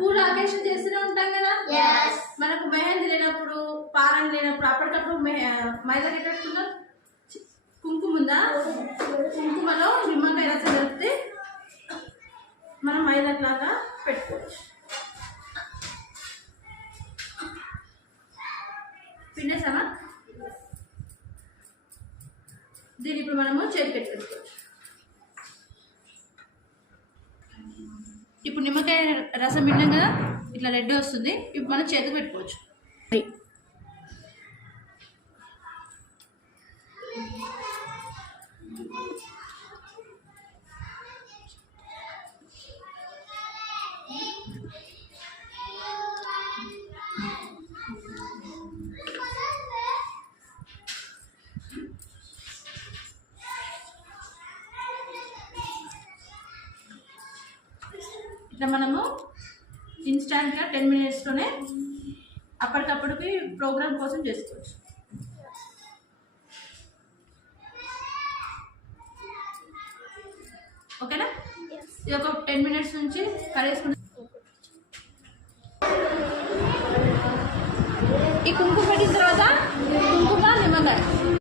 School occasion చేస్తూనే ఉంటాం కదా. మనకు మెహందీ లేనప్పుడు, పాలన లేనప్పుడు అప్పటికప్పుడు మైదా పెట్టుకుందాం. కుంకుమ ఉందా? కుంకుమలో నిమ్మకాయ రసం కలిపితే మనం మైదా లాగా పెట్టుకోవచ్చు. పిండేసామా? దీన్ని ఇప్పుడు మనము చేతికి పెట్టుకోవచ్చు. ఇప్పుడు నిమ్మకాయ రసం పిండాం కదా, ఇట్లా రెడ్ వస్తుంది. ఇప్పుడు మనం చేతికి పెట్టుకోవచ్చు. ఇట్లా మనము ఇన్స్టాంట్గా 10 minutesలోనే అప్పటికప్పటికి ప్రోగ్రామ్ కోసం చేసుకోవచ్చు. ఓకేనా? ఇది ఒక 10 minutes నుంచి కరేసుకుంటే ఈ కుంకుమ పెట్టిన తర్వాత కుంకుమ నిమ్మకాయ